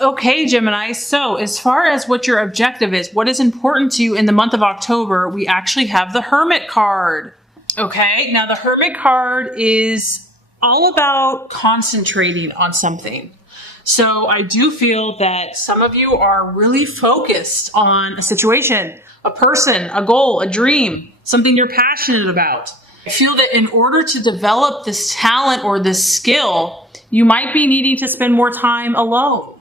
Okay, Gemini. So as far as what your objective is, what is important to you in the month of October, we actually have the Hermit card. Okay, now the Hermit card is all about concentrating on something. So I do feel that some of you are really focused on a situation, a person, a goal, a dream, something you're passionate about. I feel that in order to develop this talent or this skill, you might be needing to spend more time alone.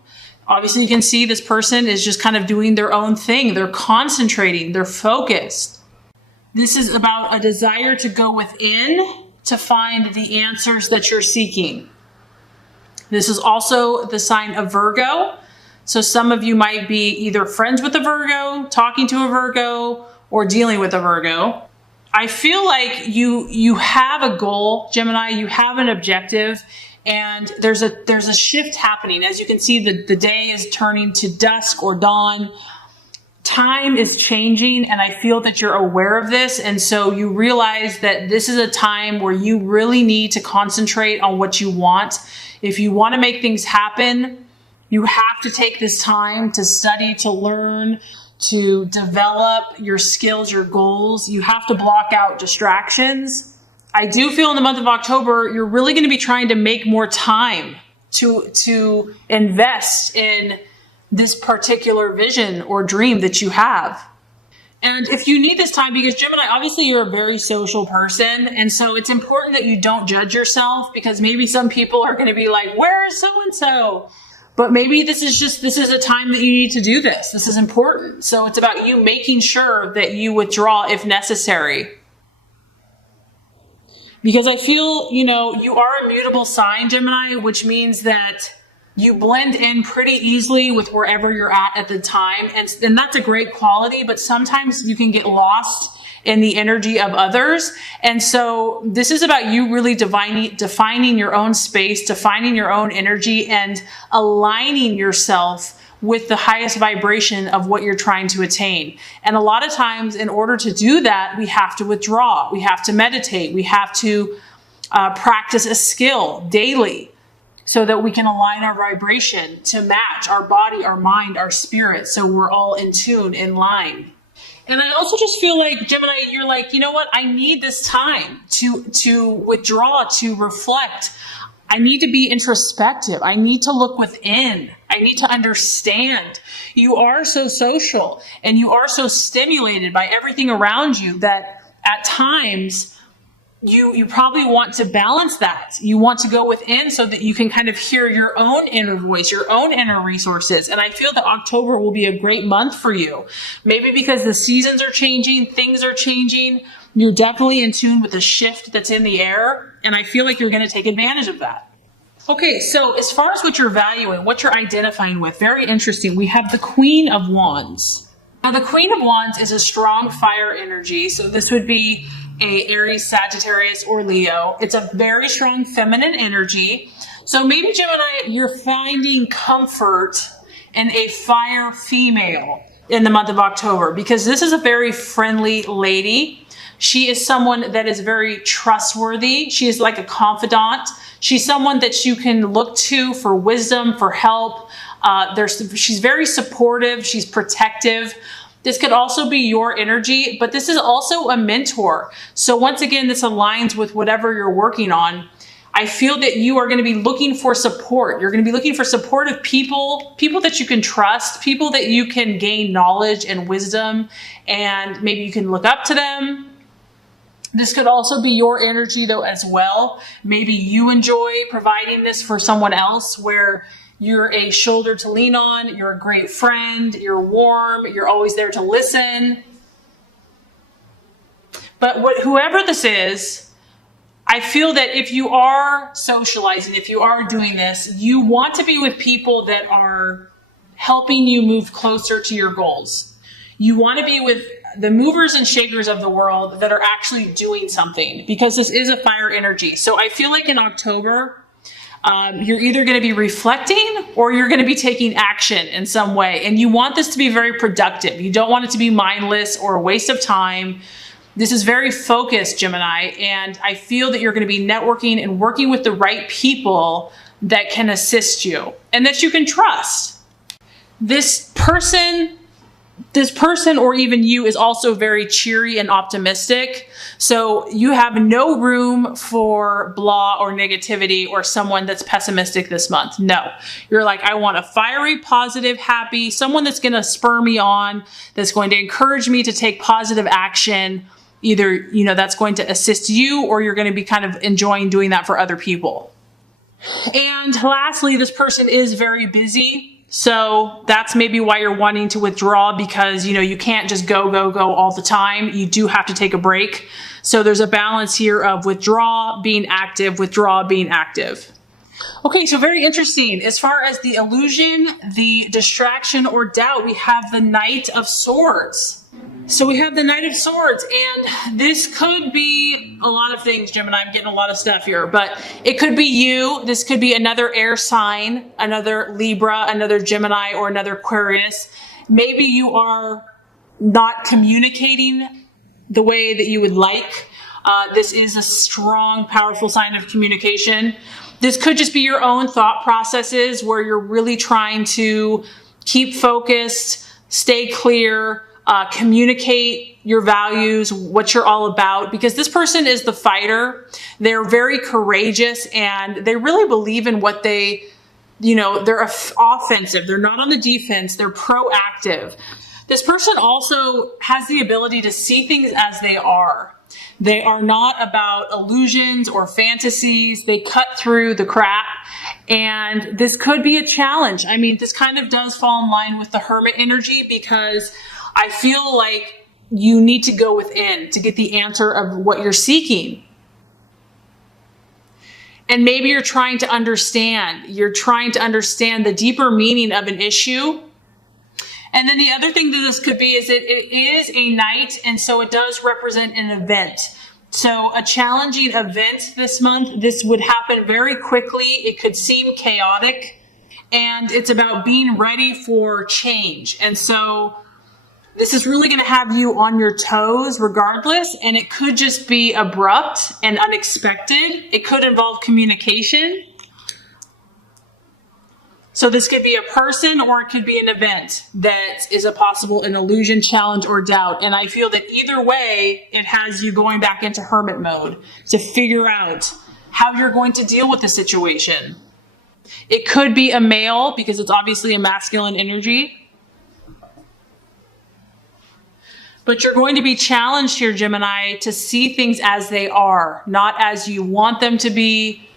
Obviously, you can see this person is just kind of doing their own thing. They're concentrating, they're focused. This is about a desire to go within to find the answers that you're seeking. This is also the sign of Virgo. So some of you might be either friends with a Virgo, talking to a Virgo, or dealing with a Virgo. I feel like you have a goal, Gemini, you have an objective, and there's a shift happening. As you can see, the day is turning to dusk or dawn. Time is changing, and I feel that you're aware of this. And so you realize that this is a time where you really need to concentrate on what you want. If you want to make things happen, you have to take this time to study, to learn, to develop your skills, your goals. You have to block out distractions. I do feel in the month of October, you're really going to be trying to make more time to invest in this particular vision or dream that you have. And if you need this time, because Gemini, obviously you're a very social person. And so it's important that you don't judge yourself, because maybe some people are going to be like, where is so-and-so? But maybe this is a time that you need to do this. This is important. So it's about you making sure that you withdraw if necessary. Because I feel, you are a mutable sign, Gemini, which means that you blend in pretty easily with wherever you're at the time. And that's a great quality, but sometimes you can get lost in the energy of others. And so this is about you really defining your own space, defining your own energy, and aligning yourself with the highest vibration of what you're trying to attain. And a lot of times, in order to do that, we have to withdraw. We have to meditate. We have to practice a skill daily so that we can align our vibration to match our body, our mind, our spirit, so we're all in tune, in line. And I also just feel like, Gemini, you're like, you know what? I need this time to withdraw, to reflect. I need to be introspective. I need to look within. I need to understand. You are so social and you are so stimulated by everything around you that at times you probably want to balance that. You want to go within so that you can kind of hear your own inner voice, your own inner resources. And I feel that October will be a great month for you. Maybe because the seasons are changing, things are changing. You're definitely in tune with the shift that's in the air. And I feel like you're going to take advantage of that. Okay, so as far as what you're valuing, what you're identifying with, very interesting. We have the Queen of Wands. Now, the Queen of Wands is a strong fire energy. So this would be a Aries, Sagittarius, or Leo. It's a very strong feminine energy. So maybe, Gemini, you're finding comfort in a fire female in the month of October, because this is a very friendly lady. She is someone that is very trustworthy. She is like a confidant. She's someone that you can look to for wisdom, for help. She's very supportive. She's protective. This could also be your energy, but this is also a mentor. So once again, this aligns with whatever you're working on. I feel that you are going to be looking for support. You're going to be looking for supportive people, people that you can trust, people that you can gain knowledge and wisdom, and maybe you can look up to them. This could also be your energy though as well. Maybe you enjoy providing this for someone else, where you're a shoulder to lean on, you're a great friend, you're warm, you're always there to listen. But whoever this is, I feel that if you are socializing, if you are doing this, you want to be with people that are helping you move closer to your goals. You want to be with the movers and shakers of the world that are actually doing something, because this is a fire energy. So I feel like in October, you're either going to be reflecting or you're going to be taking action in some way. And you want this to be very productive. You don't want it to be mindless or a waste of time. This is very focused, Gemini. And I feel that you're going to be networking and working with the right people that can assist you and that you can trust. This person or even you is also very cheery and optimistic. So you have no room for blah or negativity or someone that's pessimistic this month. No, you're like, I want a fiery, positive, happy, someone that's going to spur me on, that's going to encourage me to take positive action. Either, that's going to assist you, or you're going to be kind of enjoying doing that for other people. And lastly, this person is very busy. So that's maybe why you're wanting to withdraw, because, you can't just go all the time. You do have to take a break. So there's a balance here of withdraw, being active, withdraw, being active. Okay, so very interesting. As far as the illusion, the distraction or doubt, we have the Knight of Swords. So we have the Knight of Swords, and this could be a lot of things, Gemini. I'm getting a lot of stuff here, but it could be you. This could be another air sign, another Libra, another Gemini, or another Aquarius. Maybe you are not communicating the way that you would like. This is a strong, powerful sign of communication. This could just be your own thought processes where you're really trying to keep focused, stay clear, communicate your values, what you're all about, because this person is the fighter. They're very courageous and they really believe in what they're offensive. They're not on the defense. They're proactive. This person also has the ability to see things as they are. They are not about illusions or fantasies. They cut through the crap. And this could be a challenge. I mean, this kind of does fall in line with the Hermit energy, because I feel like you need to go within to get the answer of what you're seeking. And maybe you're trying to understand. You're trying to understand the deeper meaning of an issue. And then the other thing that this could be is that it is a night, and so it does represent an event. So a challenging event this month, this would happen very quickly. It could seem chaotic, and it's about being ready for change. And so this is really going to have you on your toes regardless, and it could just be abrupt and unexpected. It could involve communication. So this could be a person, or it could be an event that is a possible an illusion, challenge, or doubt. And I feel that either way, it has you going back into hermit mode to figure out how you're going to deal with the situation. It could be a male, because it's obviously a masculine energy. But you're going to be challenged here, Gemini, to see things as they are, not as you want them to be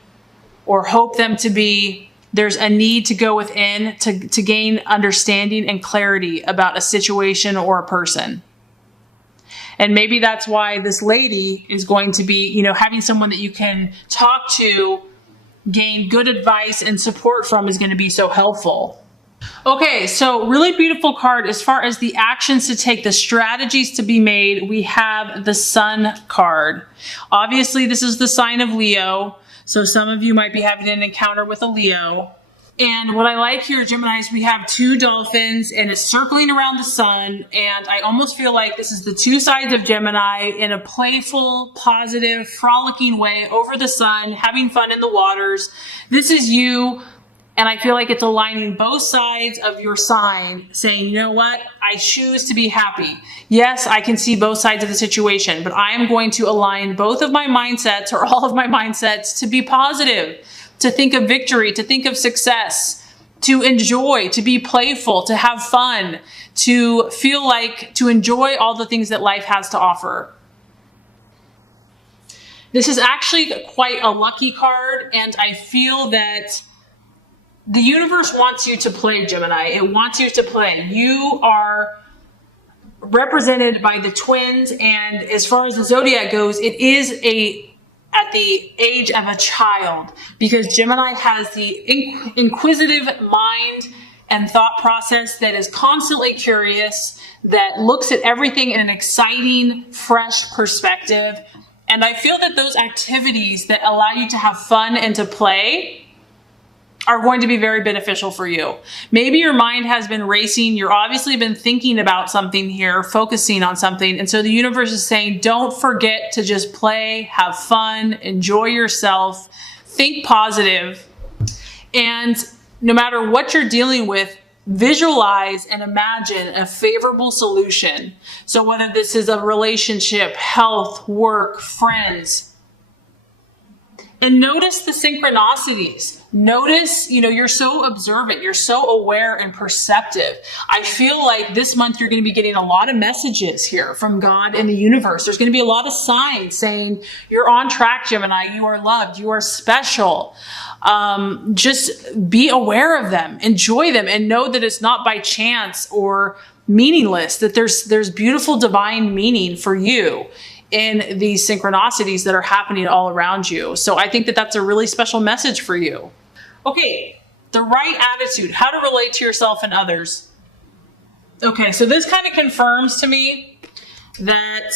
or hope them to be. There's a need to go within to gain understanding and clarity about a situation or a person. And maybe that's why this lady is going to be, having someone that you can talk to, gain good advice and support from is going to be so helpful. Okay, so really beautiful card. As far as the actions to take, the strategies to be made, we have the Sun card. Obviously, this is the sign of Leo. So some of you might be having an encounter with a Leo. And what I like here, Gemini, is we have two dolphins and it's circling around the sun. And I almost feel like this is the two sides of Gemini in a playful, positive, frolicking way over the sun, having fun in the waters. This is you. And I feel like it's aligning both sides of your sign, saying, you know what? I choose to be happy. Yes, I can see both sides of the situation, but I am going to align both of my mindsets, or all of my mindsets, to be positive, to think of victory, to think of success, to enjoy, to be playful, to have fun, to feel like, to enjoy all the things that life has to offer. This is actually quite a lucky card, and I feel that the universe wants you to play, Gemini. It wants you to play. You are represented by the twins, and as far as the zodiac goes, it is at the age of a child, because Gemini has the inquisitive mind and thought process that is constantly curious, that looks at everything in an exciting, fresh perspective. And I feel that those activities that allow you to have fun and to play are going to be very beneficial for you. Maybe your mind has been racing. You're obviously been thinking about something here, focusing on something. And so the universe is saying, don't forget to just play, have fun, enjoy yourself, think positive. And no matter what you're dealing with, visualize and imagine a favorable solution. So whether this is a relationship, health, work, friends, and notice the synchronicities. Notice, you're so observant, you're so aware and perceptive. I feel like this month you're going to be getting a lot of messages here from God and the universe. There's going to be a lot of signs saying you're on track, Gemini. You are loved. You are special. Just be aware of them, enjoy them, and know that it's not by chance or meaningless, that there's beautiful divine meaning for you in these synchronicities that are happening all around you. So I think that that's a really special message for you. Okay, the right attitude, how to relate to yourself and others. Okay, so this kind of confirms to me that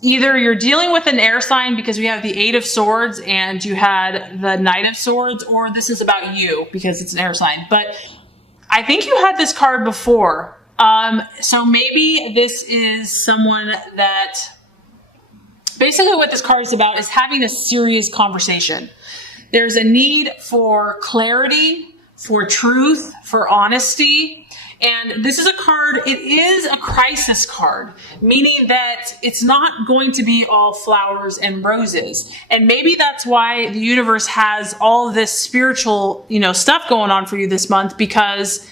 either you're dealing with an air sign because we have the 8 of Swords and you had the Knight of Swords, or this is about you because it's an air sign. But I think you had this card before. So maybe this is someone that basically what this card is about is having a serious conversation. There's a need for clarity, for truth, for honesty. And this is a card, it is a crisis card, meaning that it's not going to be all flowers and roses. And maybe that's why the universe has all this spiritual, stuff going on for you this month, because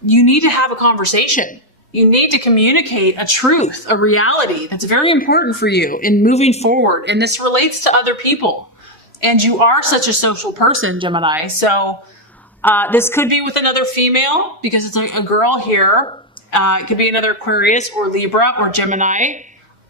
you need to have a conversation. You need to communicate a truth, a reality that's very important for you in moving forward. And this relates to other people. And you are such a social person, Gemini. So this could be with another female because it's a girl here. It could be another Aquarius or Libra or Gemini.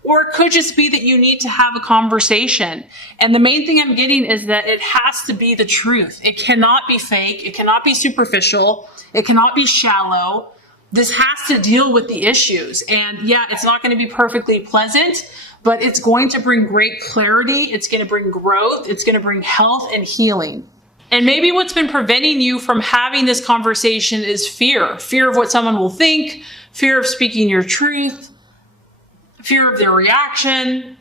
Or it could just be that you need to have a conversation. And the main thing I'm getting is that it has to be the truth. It cannot be fake. It cannot be superficial. It cannot be shallow. This has to deal with the issues. And yeah, it's not going to be perfectly pleasant, but it's going to bring great clarity. It's going to bring growth. It's going to bring health and healing. And maybe what's been preventing you from having this conversation is fear. Fear of what someone will think, fear of speaking your truth, fear of their reaction.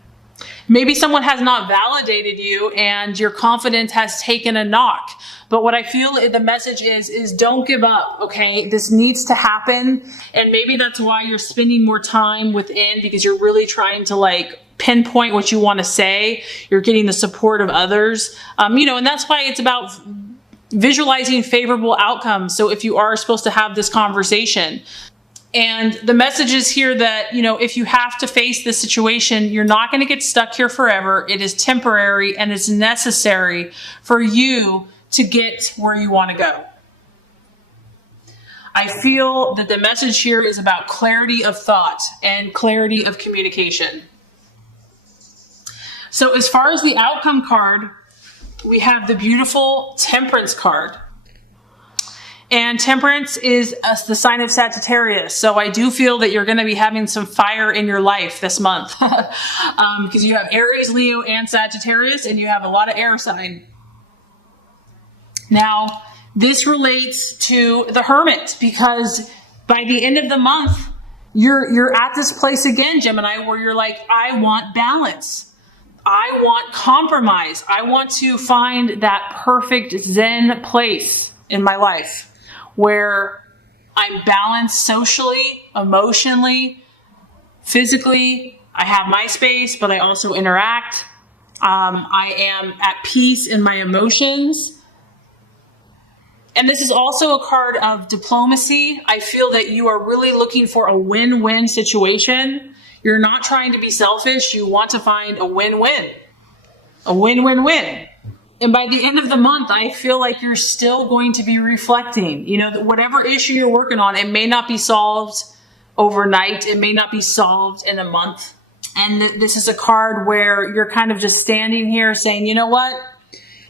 Maybe someone has not validated you and your confidence has taken a knock. But what I feel the message is don't give up, okay? This needs to happen. And maybe that's why you're spending more time within, because you're really trying to pinpoint what you want to say. You're getting the support of others. And that's why it's about visualizing favorable outcomes. So if you are supposed to have this conversation, and the message is here that, if you have to face this situation, you're not going to get stuck here forever. It is temporary and it's necessary for you to get where you want to go. I feel that the message here is about clarity of thought and clarity of communication. So as far as the outcome card, we have the beautiful Temperance card. And Temperance is the sign of Sagittarius. So I do feel that you're going to be having some fire in your life this month. Because you have Aries, Leo, and Sagittarius, and you have a lot of air sign. Now, this relates to the Hermit, because by the end of the month, you're at this place again, Gemini, where you're like, I want balance. I want compromise. I want to find that perfect Zen place in my life where I'm balanced socially, emotionally, physically. I have my space, but I also interact. I am at peace in my emotions. And this is also a card of diplomacy. I feel that you are really looking for a win-win situation. You're not trying to be selfish. You want to find a win-win. A win-win-win. And by the end of the month, I feel like you're still going to be reflecting. Whatever issue you're working on, it may not be solved overnight. It may not be solved in a month. And this is a card where you're kind of just standing here saying, you know what?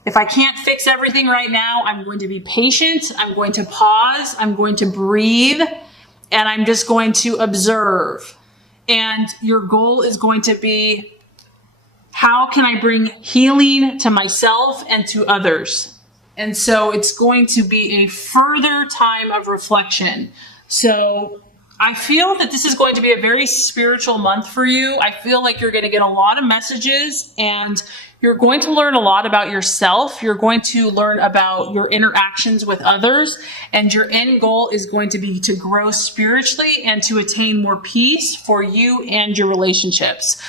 If I can't fix everything right now, I'm going to be patient. I'm going to pause. I'm going to breathe. And I'm just going to observe. And your goal is going to be, how can I bring healing to myself and to others? And so it's going to be a further time of reflection. So I feel that this is going to be a very spiritual month for you. I feel like you're going to get a lot of messages and You're going to learn a lot about yourself. You're going to learn about your interactions with others. And your end goal is going to be to grow spiritually and to attain more peace for you and your relationships.